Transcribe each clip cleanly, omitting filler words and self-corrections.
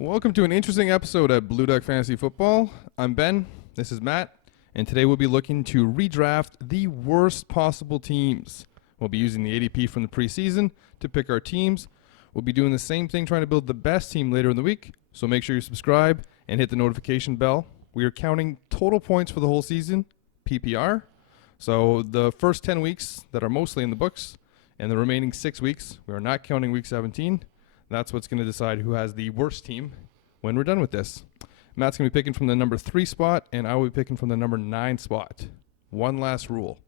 Welcome to an interesting episode of Blue Duck Fantasy Football. I'm Ben, this is Matt, and today we'll be looking to redraft the worst possible teams. We'll be using the ADP from the preseason to pick our teams. We'll be doing the same thing, trying to build the best team later in the week, so make sure you subscribe and hit the notification bell. We are counting total points for the whole season, PPR. So the first 10 weeks that are mostly in the books, and the remaining 6 weeks, we are not counting week 17. That's what's going to decide who has the worst team when we're done with this. Matt's going to be picking from the number 3 spot, and I will be picking from the number 9 spot. One last rule.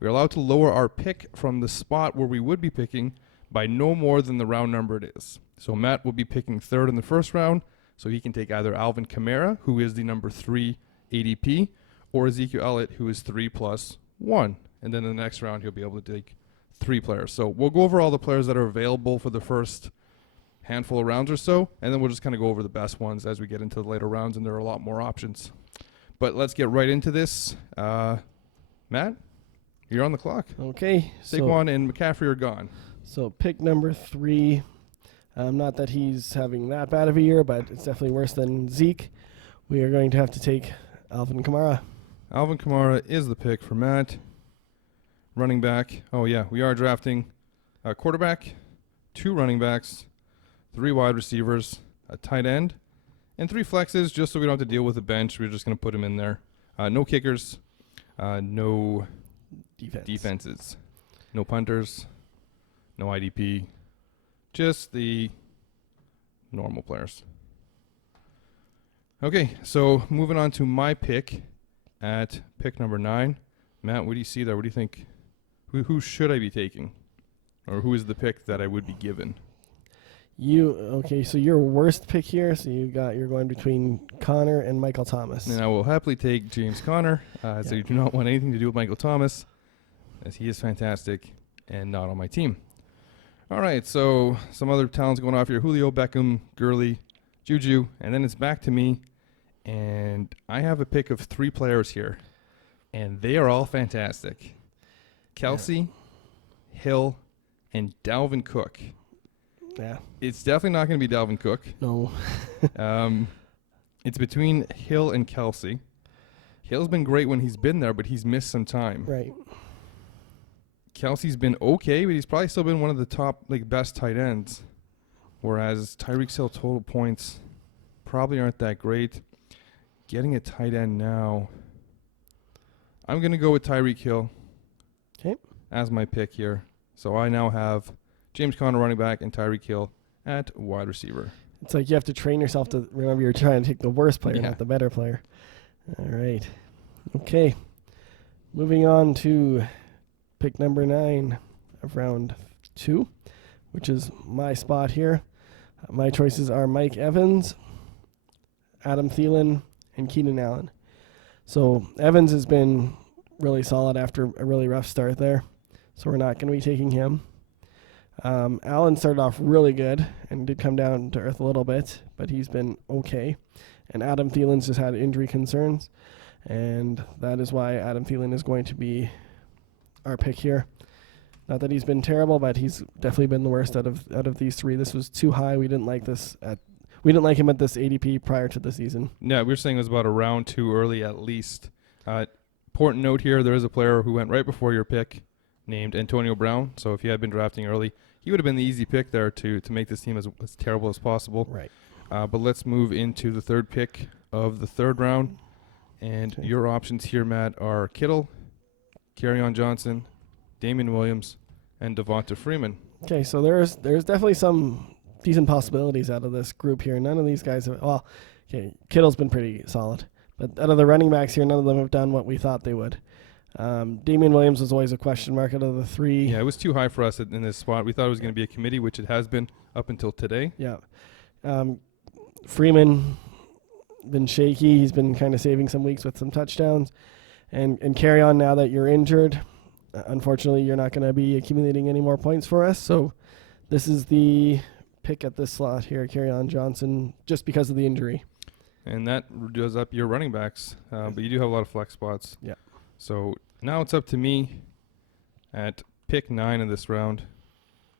We are allowed to lower our pick from the spot where we would be picking by no more than the round number it is. So Matt will be picking 3rd in the first round, so he can take either Alvin Kamara, who is the number 3 ADP, or Ezekiel Elliott, who is 3+1. And then in the next round, he'll be able to take 3 players. So we'll go over all the players that are available for the first handful of rounds or so, and then we'll just kind of go over the best ones as we get into the later rounds, and there are a lot more options. But let's get right into this. Matt, you're on the clock. Okay. Saquon and McCaffrey are gone. So pick number 3. Not that he's having that bad of a year, but it's definitely worse than Zeke. We are going to have to take Alvin Kamara. Alvin Kamara is the pick for Matt. Running back. Oh, yeah, we are drafting a quarterback, 2 running backs, 3 wide receivers, a tight end, and 3 flexes, just so we don't have to deal with the bench. We're just going to put them in there. No kickers, no defenses, no punters, no IDP, just the normal players. Okay, so moving on to my pick at pick number 9. Matt, what do you see there? What do you think? Who should I be taking? Or who is the pick that I would be given? So your worst pick here, so you're going between Connor and Michael Thomas. And I will happily take James Conner, so you do not want anything to do with Michael Thomas, as he is fantastic and not on my team. All right, so some other talents going off here. Julio, Beckham, Gurley, Juju, and then it's back to me, and I have a pick of 3 players here, and they are all fantastic. Kelsey, Hill, and Dalvin Cook. Yeah. It's definitely not going to be Dalvin Cook. No. It's between Hill and Kelsey. Hill's been great when he's been there, but he's missed some time. Right. Kelsey's been okay, but he's probably still been one of the top best tight ends. Whereas Tyreek Hill total points probably aren't that great. Getting a tight end now, I'm going to go with Tyreek Hill as my pick here. So I now have James Conner running back and Tyreek Hill at wide receiver. It's like you have to train yourself to remember you're trying to take the worst player, not the better player. All right. Okay. Moving on to pick number 9 of round 2, which is my spot here. My choices are Mike Evans, Adam Thielen, and Keenan Allen. So Evans has been really solid after a really rough start there, so we're not going to be taking him. Allen started off really good and did come down to earth a little bit, but he's been okay. And Adam Thielen's just had injury concerns, and that is why Adam Thielen is going to be our pick here. Not that he's been terrible, but he's definitely been the worst out of these 3. This was too high. We didn't like him at this ADP prior to the season. Yeah, we were saying it was about a round 2 early at least. Important note here: there is a player who went right before your pick, named Antonio Brown. So if you had been drafting early, he would have been the easy pick there to make this team as terrible as possible. Right. But let's move into the 3rd pick of the 3rd round. And your options here, Matt, are Kittle, Kerryon Johnson, Damian Williams, and Devonta Freeman. Okay, so there's definitely some decent possibilities out of this group here. None of these guys have, Kittle's been pretty solid. But out of the running backs here, none of them have done what we thought they would. Damian Williams was always a question mark out of the 3. Yeah, it was too high for us in this spot. We thought it was going to be a committee, which it has been up until today. Yeah. Freeman, been shaky. He's been kind of saving some weeks with some touchdowns. And Kerryon, now that you're injured, unfortunately, you're not going to be accumulating any more points for us. So this is the pick at this slot here, Kerryon Johnson, just because of the injury. And that does up your running backs. But you do have a lot of flex spots. Yeah. So now it's up to me at pick 9 of this round.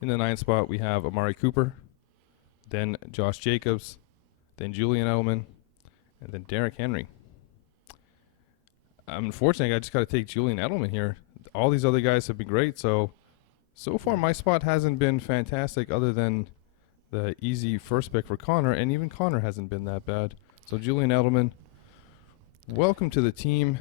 In the 9th spot, we have Amari Cooper, then Josh Jacobs, then Julian Edelman, and then Derrick Henry. Unfortunately, I just got to take Julian Edelman here. All these other guys have been great, so far my spot hasn't been fantastic other than the easy first pick for Connor, and even Connor hasn't been that bad. So Julian Edelman, welcome to the team.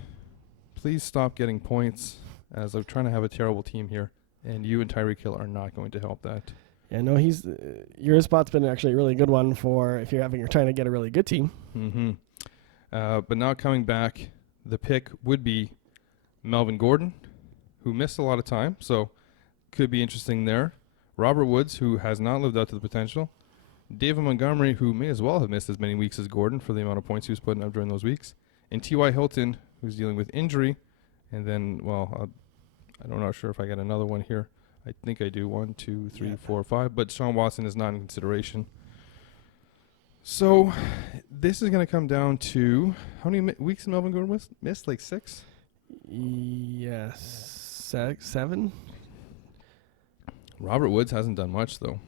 Please stop getting points, as I'm trying to have a terrible team here, and you and Tyreek Hill are not going to help that. Yeah, no, your spot's been actually a really good one for if you're trying to get a really good team. Mm-hmm. But now coming back, the pick would be Melvin Gordon, who missed a lot of time, so could be interesting there. Robert Woods, who has not lived up to the potential. David Montgomery, who may as well have missed as many weeks as Gordon for the amount of points he was putting up during those weeks. And T.Y. Hilton, who's dealing with injury. And then, I'm not sure if I got another one here. I think I do. 1, 2, 3, 4, 5. But Sean Watson is not in consideration. So this is going to come down to how many weeks did Melvin Gordon missed? Like 6? Yes. 7? Robert Woods hasn't done much, though.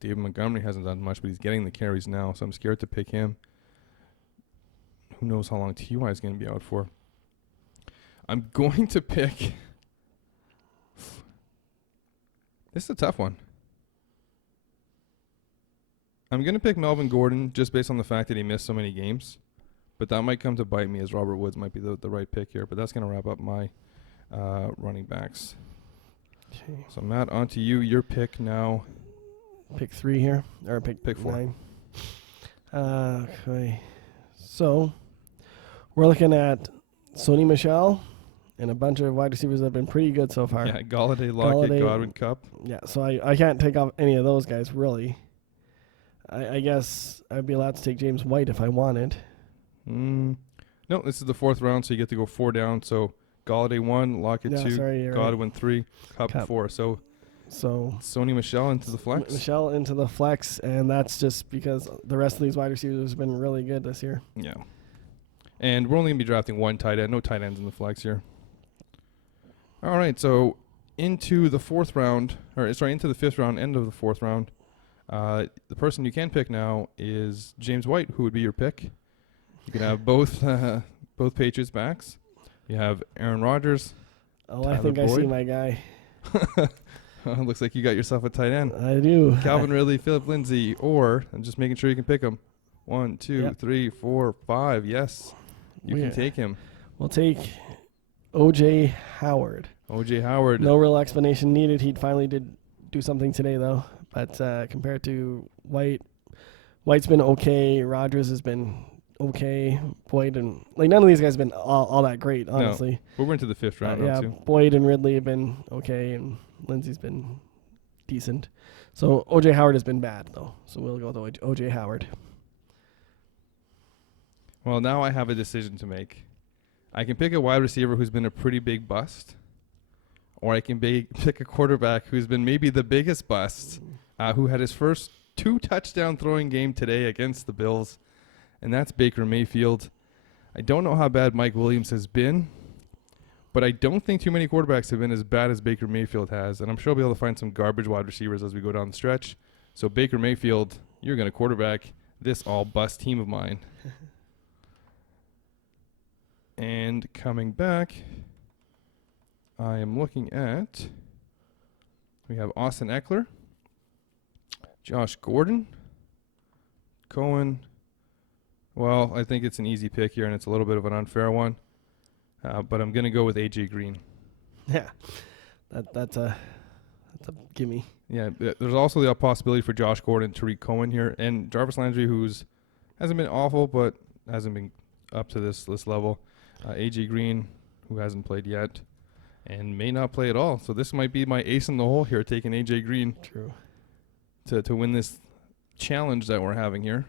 David Montgomery hasn't done much, but he's getting the carries now, so I'm scared to pick him. Who knows how long T.Y. is going to be out for. I'm going to pick... This is a tough one. I'm going to pick Melvin Gordon just based on the fact that he missed so many games. But that might come to bite me, as Robert Woods might be the right pick here. But that's going to wrap up my running backs. Okay. So, Matt, on to you. Your pick now. Pick 3 here. Or pick 4. 9. Okay. So, we're looking at Sony Michel and a bunch of wide receivers that have been pretty good so far. Yeah, Galladay, Lockett, Godwin, Cup. Yeah, so I can't take off any of those guys, really. I guess I'd be allowed to take James White if I wanted. No, this is the 4th round, so you get to go 4 down. So, Galladay 1, Lockett 2, Godwin 3, Cup 4. So Sony Michel into the flex? Michel into the flex, and that's just because the rest of these wide receivers have been really good this year. Yeah. And we're only going to be drafting 1 tight end. No tight ends in the flex here. All right, so into the 4th round, into the 5th round, end of the 4th round, the person you can pick now is James White, who would be your pick. You can have both Patriots backs. You have Aaron Rodgers. Oh, Tyler I think Boyd. I see my guy. Looks like you got yourself a tight end. I do. Calvin Ridley, Philip Lindsay, or I'm just making sure you can pick him. 1, 2, 3, 4, 5. Yes, you can take him. We'll take O.J. Howard. O.J. Howard. No real explanation needed. He finally did do something today, though. But compared to White's been okay. Rodgers has been okay. Boyd and none of these guys have been all that great, honestly. No, but we're into the 5th round now, too. Boyd and Ridley have been okay, and Lindsey's been decent. So O.J. Howard has been bad, though. So we'll go with O.J. Howard. Well, now I have a decision to make. I can pick a wide receiver who's been a pretty big bust, or I can pick a quarterback who's been maybe the biggest bust, who had his first 2 touchdown throwing game today against the Bills, and that's Baker Mayfield. I don't know how bad Mike Williams has been, but I don't think too many quarterbacks have been as bad as Baker Mayfield has, and I'm sure I'll be able to find some garbage wide receivers as we go down the stretch. So Baker Mayfield, you're going to quarterback this all-bust team of mine. And coming back, I am looking at, we have Austin Eckler, Josh Gordon, Cohen. Well, I think it's an easy pick here, and it's a little bit of an unfair one. But I'm going to go with A.J. Green. Yeah, that's a gimme. Yeah, there's also the possibility for Josh Gordon, Tariq Cohen here, and Jarvis Landry, hasn't been awful, but hasn't been up to this level. A.J. Green, who hasn't played yet, and may not play at all. So this might be my ace in the hole here, taking A.J. Green. True. To win this challenge that we're having here.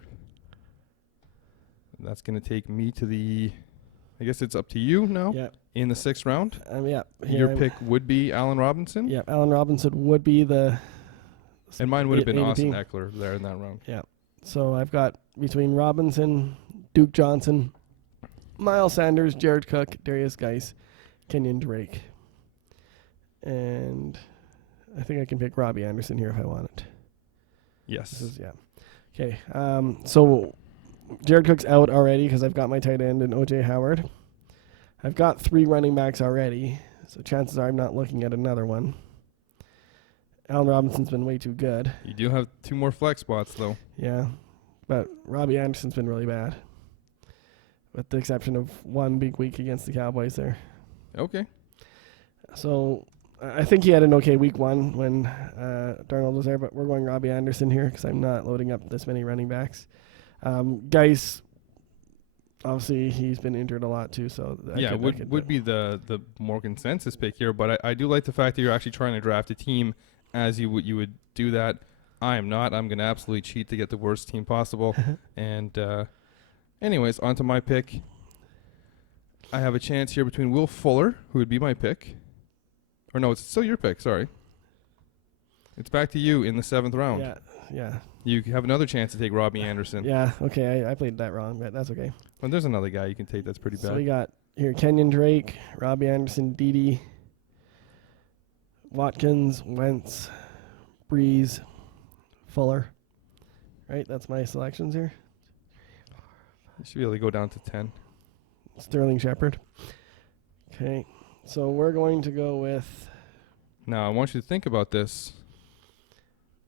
That's going to take me to the... I guess it's up to you now. Yeah. In the 6th round. Yeah. Your pick would be Allen Robinson. Yeah, Allen Robinson would be the. And mine would have been ADP. Austin Eckler there in that round. Yeah. So I've got between Robinson, Duke Johnson, Miles Sanders, Jared Cook, Darius Geis, Kenyon Drake, and I think I can pick Robbie Anderson here if I want it. Yes. This is, yeah. Okay. So Jared Cook's out already because I've got my tight end and OJ Howard. I've got 3 running backs already, so chances are I'm not looking at another one. Allen Robinson's been way too good. You do have 2 more flex spots, though. Yeah, but Robbie Anderson's been really bad, with the exception of one big week against the Cowboys there. Okay. So I think he had an okay week 1 when Darnold was there, but we're going Robbie Anderson here because I'm not loading up this many running backs. Guys, obviously he's been injured a lot too, so would be the more consensus pick here. But I do like the fact that you're actually trying to draft a team as you would do that. I am not. I'm going to absolutely cheat to get the worst team possible. And anyways, on to my pick. I have a chance here between Will Fuller, who would be my pick. Or no, it's still your pick. Sorry. It's back to you in the 7th round. Yeah. You have another chance to take Robbie Anderson. Yeah, okay. I played that wrong, but that's okay. Well, there's another guy you can take that's pretty bad. So we got here Kenyon Drake, Robbie Anderson, Dede, Watkins, Wentz, Breeze, Fuller. Right, that's my selections here. You should be able to go down to 10. Sterling Shepard. Okay, so we're going to go with... Now, I want you to think about this,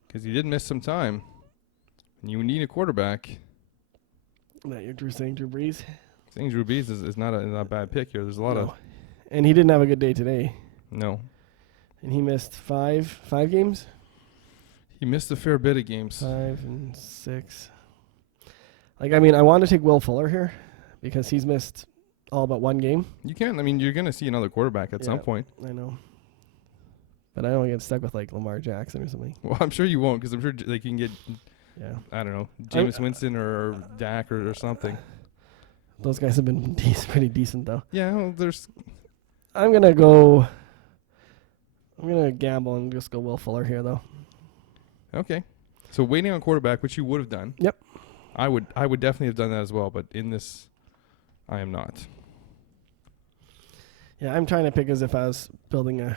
because you did miss some time, and you need a quarterback. That you're saying Drew Brees? Saying Drew Brees is not a bad pick here. There's a lot of... And he didn't have a good day today. No. And he missed five games? He missed a fair bit of games. 5 and 6. I want to take Will Fuller here because he's missed all but 1 game. You can. I mean, you're going to see another quarterback at some point. I know. But I don't want to get stuck with, Lamar Jackson or something. Well, I'm sure you won't because I'm sure you can get, I don't know, Jameis Winston or Dak or something. Those guys have been pretty decent, though. Yeah, well, I'm going to gamble and just go Will Fuller here, though. Okay. So waiting on quarterback, which you would have done. Yep. I would definitely have done that as well, but in this, I am not. Yeah, I'm trying to pick as if I was building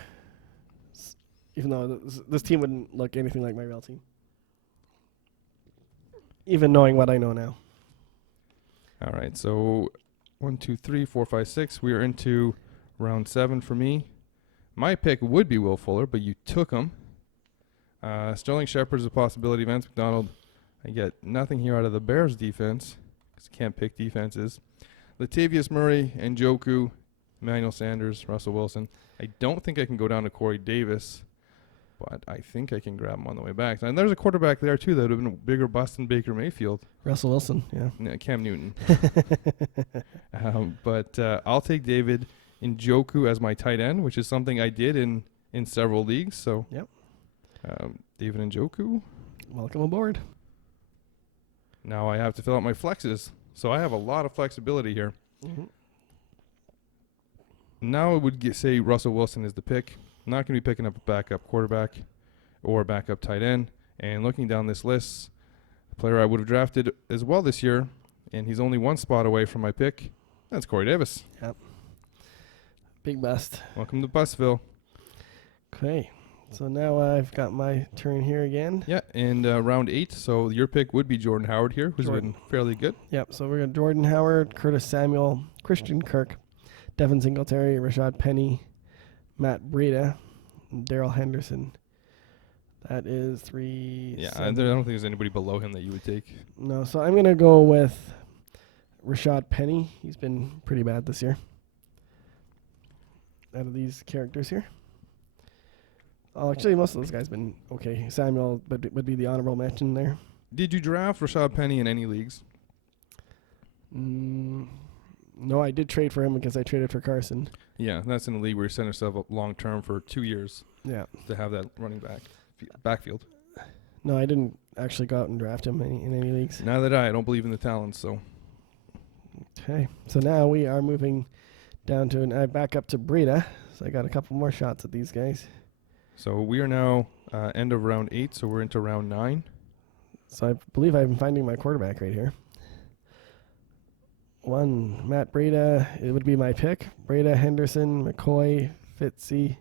even though this team wouldn't look anything like my real team. Even knowing what I know now. All right, so 1, 2, 3, 4, 5, 6. We are into round 7 for me. My pick would be Will Fuller, but you took him. Sterling Shepard is a possibility. Vance McDonald, I get nothing here out of the Bears defense because I can't pick defenses. Latavius Murray, Njoku, Emmanuel Sanders, Russell Wilson. I don't think I can go down to Corey Davis, but I think I can grab him on the way back. And there's a quarterback there, too, that would have been a bigger bust than Baker Mayfield. Russell Wilson, yeah. No, Cam Newton. But I'll take David Njoku as my tight end, which is something I did in several leagues. So, yep. David Njoku. Welcome aboard. Now I have to fill out my flexes. So I have a lot of flexibility here. Mm-hmm. Now I would say Russell Wilson is the pick. I'm not going to be picking up a backup quarterback or a backup tight end. And looking down this list, the player I would have drafted as well this year, and he's only 1 spot away from my pick, that's Corey Davis. Yep. Big bust. Welcome to Bustville. Okay. So now I've got my turn here again. Yeah, and round 8, so your pick would be Jordan Howard here, who's been fairly good. Yep, so we're going to Jordan Howard, Curtis Samuel, Christian Kirk, Devin Singletary, Rashad Penny, Matt Breida, and Darrell Henderson. That is 3. Yeah, I don't think there's anybody below him that you would take. No, so I'm going to go with Rashad Penny. He's been pretty bad this year. Out of these characters here. Oh, actually, most of those guys have been okay. Samuel would be the honorable mention there. Did you draft Rashad Penny in any leagues? No, I did trade for him because I traded for Carson. Yeah, that's in a league where you send yourself up long-term for 2 years. Yeah. To have that running backfield. No, I didn't actually go out and draft him in any leagues. Neither did I. I don't believe in the talent, so. Okay, so now we are moving down to back up to Breida. So I got a couple more shots at these guys. So we are now end of round 8, so we're into round 9. So I believe I'm finding my quarterback right here. 1, Matt Breida. It would be my pick. Breida, Henderson, McCoy, Fitzy,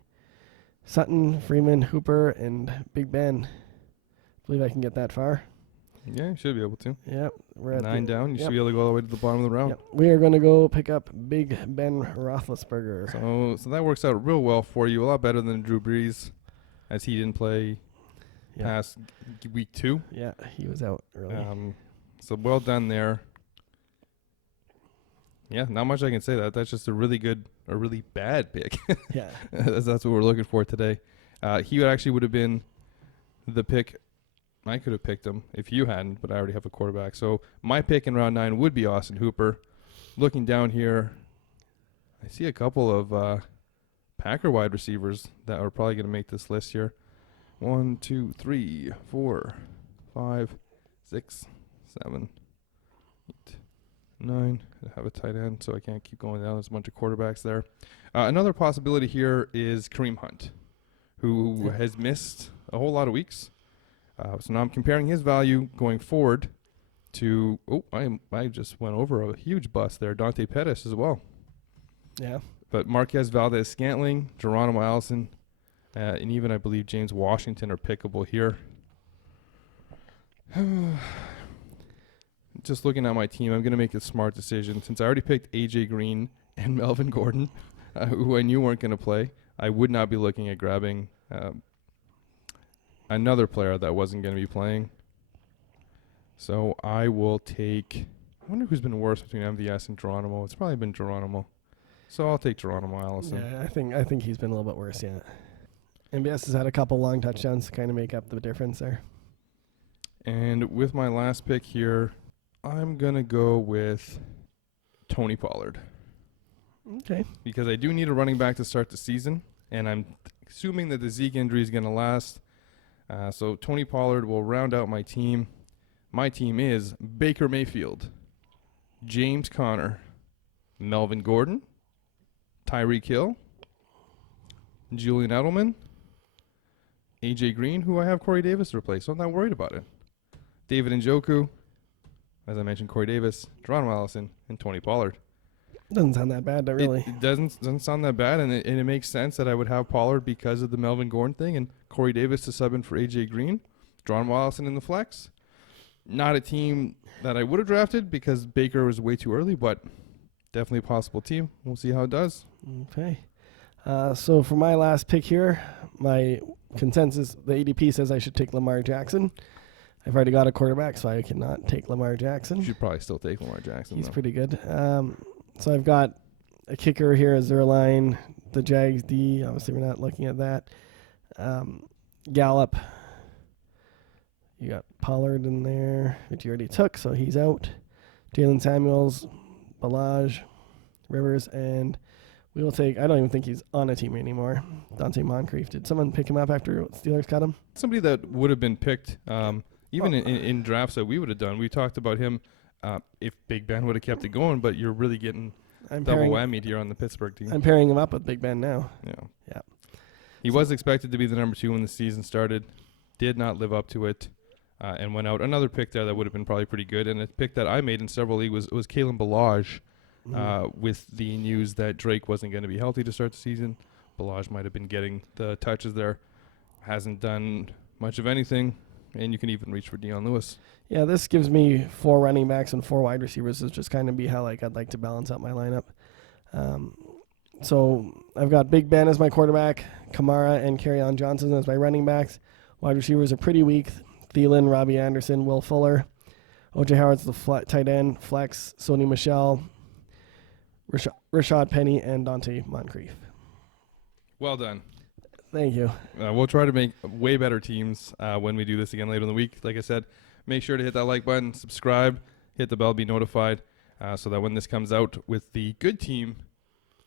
Sutton, Freeman, Hooper, and Big Ben. believe I can get that far. Yeah, you should be able to. Yep. We're at 9 down. You should be able to go all the way to the bottom of the round. Yep. We are going to go pick up Big Ben Roethlisberger. So that works out real well for you. A lot better than Drew Brees, as he didn't play past week 2. Yeah, he was out early. So well done there. Yeah, not much I can say. That's just a really bad pick. Yeah. That's what we're looking for today. He would have been the pick. I could have picked him if you hadn't, but I already have a quarterback. So my pick in round 9 would be Austin Hooper. Looking down here, I see a couple of Packer wide receivers that are probably going to make this list here. 1, 2, 3, 4, 5, 6, 7, 8, 9. I have a tight end, so I can't keep going down. There's a bunch of quarterbacks there. Another possibility here is Kareem Hunt, who has missed a whole lot of weeks. So now I'm comparing his value going forward to, I just went over a huge bust there, Dante Pettis as well. Yeah. But Marquez Valdez-Scantling, Geronimo Allison, and even I believe James Washington are pickable here. Just looking at my team, I'm going to make a smart decision. Since I already picked A.J. Green and Melvin Gordon, who I knew weren't going to play, I would not be looking at grabbing another player that wasn't going to be playing. So I will take, I wonder who's been worse between MVS and Geronimo. It's probably been Geronimo. So I'll take Geronimo Allison. Yeah, I think he's been a little bit worse, yeah. MVS has had a couple long touchdowns to kind of make up the difference there. And with my last pick here, I'm going to go with Tony Pollard. Okay. Because I do need a running back to start the season, and I'm assuming that the Zeke injury is going to last. So Tony Pollard will round out my team. My team is Baker Mayfield, James Conner, Melvin Gordon, Tyreek Hill, Julian Edelman, A.J. Green, who I have Corey Davis to replace, so I'm not worried about it. David Njoku, as I mentioned, Corey Davis, Geronimo Allison, and Tony Pollard. Doesn't sound that bad, really. It doesn't sound that bad, and it makes sense that I would have Pollard because of the Melvin Gordon thing, and Corey Davis to sub in for A.J. Green, Geronimo Allison in the flex. Not a team that I would have drafted because Baker was way too early, but definitely a possible team. We'll see how it does. Okay. So for my last pick here, my consensus, the ADP says I should take Lamar Jackson. I've already got a quarterback, so I cannot take Lamar Jackson. You should probably still take Lamar Jackson. He's though. pretty good. So I've got a kicker here as their line, the Jags D. Obviously, we're not looking at that. Gallup. You got Pollard in there, which you already took, so he's out. Jalen Samuels, Balaj, Rivers, and we will take, I don't even think he's on a team anymore, Dante Moncrief. Did someone pick him up after Steelers cut him? Somebody that would have been picked, even in drafts that we would have done. We talked about him if Big Ben would have kept it going, but you're really getting double whammied here on the Pittsburgh team. I'm pairing him up with Big Ben now. Yeah. He was expected to be the number 2 when the season started, did not live up to it, and went out. Another pick there that would have been probably pretty good, and a pick that I made in several leagues was Kalen Balaj, with the news that Drake wasn't going to be healthy to start the season. Balaj might have been getting the touches there. Hasn't done much of anything, and you can even reach for Deion Lewis. Yeah, this gives me 4 running backs and 4 wide receivers. It's just kind of be how I'd like to balance out my lineup. So I've got Big Ben as my quarterback, Kamara and Kerryon Johnson as my running backs. Wide receivers are pretty weak. Thielen, Robbie Anderson, Will Fuller. O.J. Howard's the tight end, flex, Sony Michel, Rashad Penny, and Dante Moncrief. Well done. Thank you. We'll try to make way better teams when we do this again later in the week. Like I said, make sure to hit that like button, subscribe, hit the bell, be notified, so that when this comes out with the good team,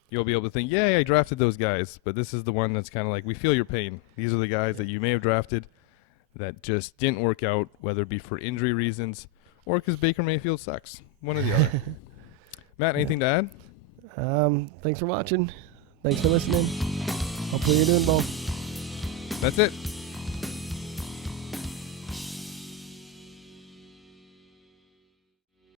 you'll be able to think, yeah, I drafted those guys. But this is the one that's kind of like, we feel your pain. These are the guys that you may have drafted that just didn't work out, whether it be for injury reasons or because Baker Mayfield sucks. One or the other. Matt, anything to add? Thanks for watching. Thanks for listening. Hopefully you're doing both. That's it.